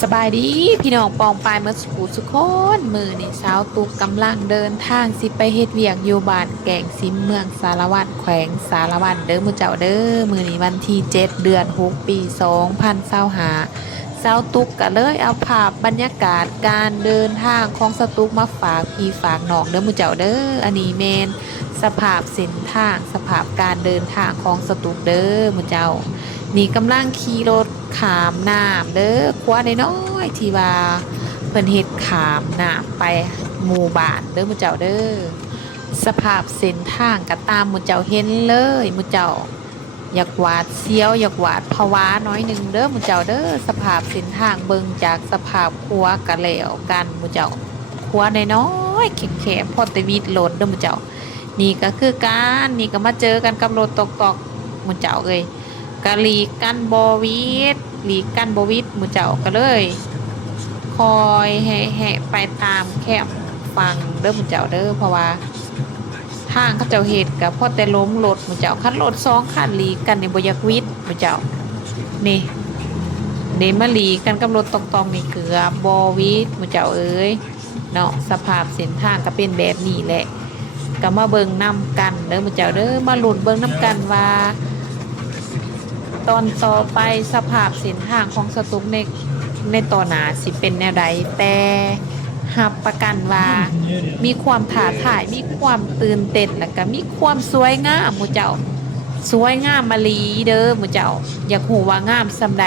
สบายดีพี่น้องปองปายเมื่อสุขสุขคนมือนี่สาวตุกกำลังเดินทางสิไปเฮ็ดเวียกอยู่บ้านแก่งซิมเมืองสารวัตรแขวงสารวัตรเด้อมือเจ้าเด้อมือนี่วันที่7 เดือน 6 ปี2025สาวตุกก็เลยเอาภาพบรรยากาศการเดินทางของสาวตุกมาฝากพี่ฝากน้องเด้อมือเจ้าเด้ออันนี้แมนสภาพเส้นทางสภาพการเดินทางของสาวตุกเด้อมือเจ้า นี่กำลังขี่รถขามน้ำเด้อคว้าน้อยๆที่ว่าเพิ่นเฮ็ดขามน้ำไปหมู่บ้านเด้อหมู่เจ้าเด้อสภาพเส้นทางก็ตามหมู่เจ้าเห็นเลยหมู่เจ้าอยากหวาดเสียวอยากหวาดผวาน้อยหนึ่งเด้อหมู่เจ้าเด้อสภาพเส้นทางเบิ่งจากสภาพครัวกะแล้วกันหมู่เจ้าครัวน้อยๆแคบๆพอแตวิดรถเด้อหมู่เจ้านี่ก็คือการนี่ก็มาเจอกันกับรถตอกๆหมู่เจ้าเอ้ย กะหลีกกันบวิดหลีกกันบวิดหมู่เจ้าก็เลยคอยแห่ไปตามแคมฟังเด้อหมู่เจ้าเด้อเพราะว่าทางเขาเจ้าเหตุกับพ่อแต่ล้มรถหมู่เจ้าคันรถ2 คันหลีกกันในบ่อยากวิดหมู่เจ้านี่เดมาหลีกกันกับรถตองๆนี่เกือบบวิดหมู่เจ้าเอ้ยเนาะสภาพเส้นทางก็เป็นแบบนี้แหละก็มาเบิ่งนำกันเด้อหมู่เจ้าเด้อมาลุ้นเบิ่งนำกันว่า ตอนต่อไปสภาพเส้นทางของสตุกในตอนหนาสิเป็นแนวใดแต่หับประกันว่ามีความท้าทายมีความตื่นเต้นแล้วก็มีความสวยงามหมู่เจ้าสวยงามมาลีเด้อหมู่เจ้าอยากหูว่างามสำใด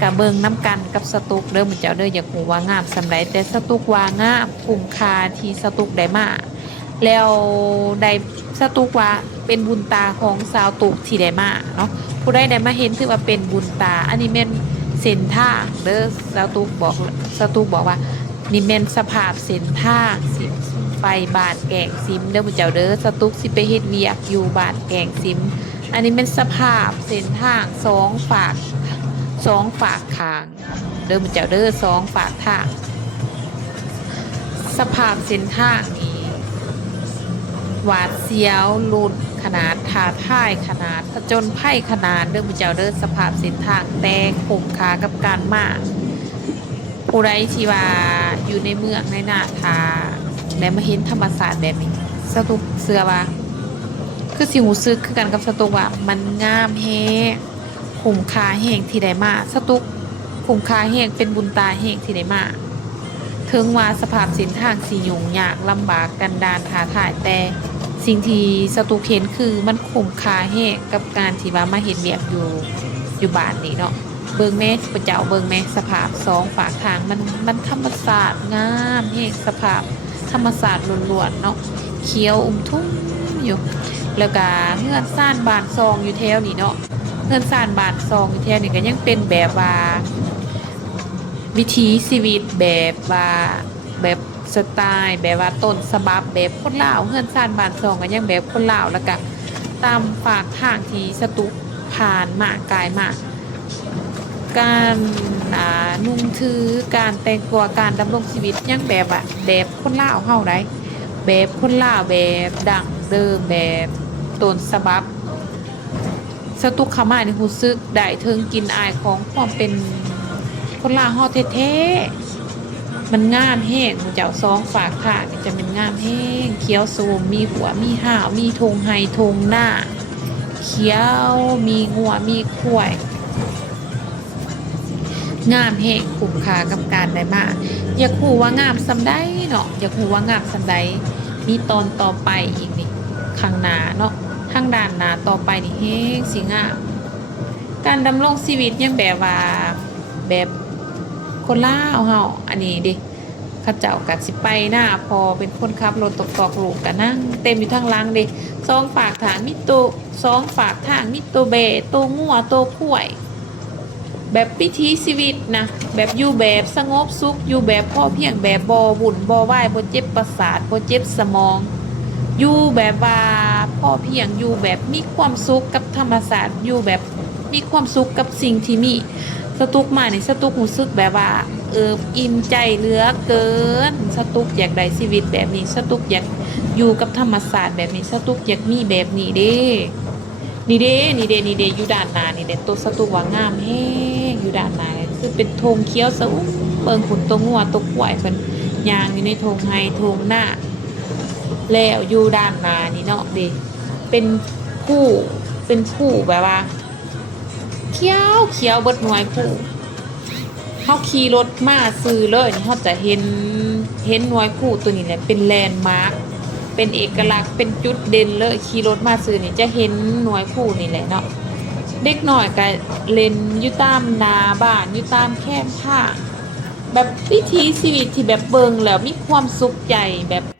กะเบิงน้ำกันกับสตุกเด้อหมู่เจ้าเด้ออยากหูว่างามสำใดแต่สตุกว่างามคุ้มค่าที่สตุกได้มาแล้วได้สตุกว่าเป็นบุญตาของสาวตุกที่ได้มาเนาะ ผู้ใดได้มาเห็นถือว่าเป็นบุญตา อันนี้แม่นเส้นทางเด้อสาวตุกบอกว่านี่แม่นสภาพเส้นทางสิไปบ้านแกงซิมเด้อผู้เจ้าเด้อสาวตุกสิไปเฮ็ดเวียกอยู่บ้านแกงซิมอันนี้เป็นสภาพเส้นทางสองฝากทางเด้อผู้เจ้าเด้อ2 ฝากทางสภาพเส้นทางนี้หวาดเสียวลุ่นขนาดท้าทายขนาดผจญภัยขนาดเด้อผู้เจ้าเด้อสภาพเส้นทางแต่คุ้มค่ากับการมาผู้ใดที่ว่าอยู่ในเมืองในนาทาและมาเห็นธรรมศาสตร์แบบนี้สตุกเสือว่าคือสิหูซึกคือกันกับสตุกว่ามันงามแฮงคุ้มค่าแฮงที่ได้มาสตุกคุ้มค่าแฮงเป็นบุญตาแฮงที่ได้มาถึงว่าสภาพเส้นทางสิยุ่งยากลำบากกันดารท้าทายแต่ สิ่งที่สตูเห็นคือมันคุ้มค่าแฮงกับการที่ว่ามาเห็นเวียกอยู่บ้านนี่เนาะเบิ่งแม่พระเจ้าเบิ่งแม่สภาพ2 ฝากทางมันธรรมศาสตร์งามแฮงสภาพธรรมศาสตร์ล้วนๆเนาะเขียวทุ่งอยู่แล้วก็เฮือนซ่านบ้านซองอยู่แถวนี่เนาะเฮือนซ่านบ้านซองอยู่แถวนี่ก็ยังเป็นแบบว่าวิถีชีวิตแบบว่าแบบสไตล์แบบว่าต้นฉบับแบบคนลาวเฮือนซ่านบ้านซองก็ยังแบบคนลาวแล้วก็ตามฝากทางที่สตุกผ่านมากายมาการนุ่งถือการแต่งตัวการดำรงชีวิตยังแบบว่าแบบคนลาวเฮาได้แบบคนลาวแบบดั้งเดิมแบบต้นฉบับสตุกเข้ามานี่รู้สึกได้ถึงกลิ่นอายของความเป็นคนลาวเฮาแท้ๆ มันงามแห้งเจ้า2 ฝากทางนี่จะเป็นงามแห้งเขียวโสมมีหัวมีห่าวมีธงไฮธงหน้าเขียวมีงัวมีควายงามแห้งคุ้มค่ากับการได้มาอยากรู้ว่างามสำใดเนาะอยากรู้ว่างามสำใดมีตอนต่อไปอีกนี่ข้างหน้าเนาะทางด้านหน้าต่อไปนี่แห้งสิงามการดำรงชีวิตยังแบบว่าแบบคนลาวเฮาอันนี้ดิ เข้าเจ้ากัดสิไปหน้าพอเป็นคนขับรถตอกลูกกันนั่งเต็มอยู่ทั้งลังเด้2 ฝากทางมีตัว2 ฝากทางมีตัวเบตัวงัวตัวข่วยแบบวิถีชีวิตนะแบบอยู่แบบสงบสุขอยู่แบบพ่อเพียงแบบบ่วุ่นบ่วายบ่เจ็บประสาทบ่เจ็บสมองอยู่แบบว่าพ่อเพียงอยู่แบบมีความสุขกับธรรมศาสตร์อยู่แบบมีความสุขกับสิ่งที่มีสตุกมานี่สตุกรู้สึกแบบว่าอิ่มใจเหลือเกินสตุกอยากได้ชีวิตแบบนี้สตุกอยากอยู่กับธรรมศาสตร์แบบนี้สตุกอยากมีแบบนี้เด้นี่เด้อยู่ด้านหน้านี่เด้ตัวสตุกว่างามแฮงอยู่ด้านหน้าส คือเป็นธงเขียวสะอุ้มเบิ่งขุนตัวงัวตัวควายเพิ่นย่างอยู่ในธงไฮธงหน้าแล้วอยู่ด้านหน้านี่เนาะเด้เป็นผู้เป็นผู้แบบว่าเขียวเขียวเบิดหน่วยผู้เขาขี่รถมาซื้อเลยนี่เขาจะเห็นหน่วยผู้ตัวนี้แหละเป็นแลนด์มาร์คเป็นเอกลักษณ์เป็นจุดเด่นเลยขี่รถมาซื้อนี่จะเห็นหน่วยผู้นี่แหละเนาะเด็กหน่อยก็เล่นอยู่ตามหนาบ้านอยู่ตามแคมป์ผ้าแบบวิถีชีวิตที่แบบเบิงแล้วมีความสุขใจแบบ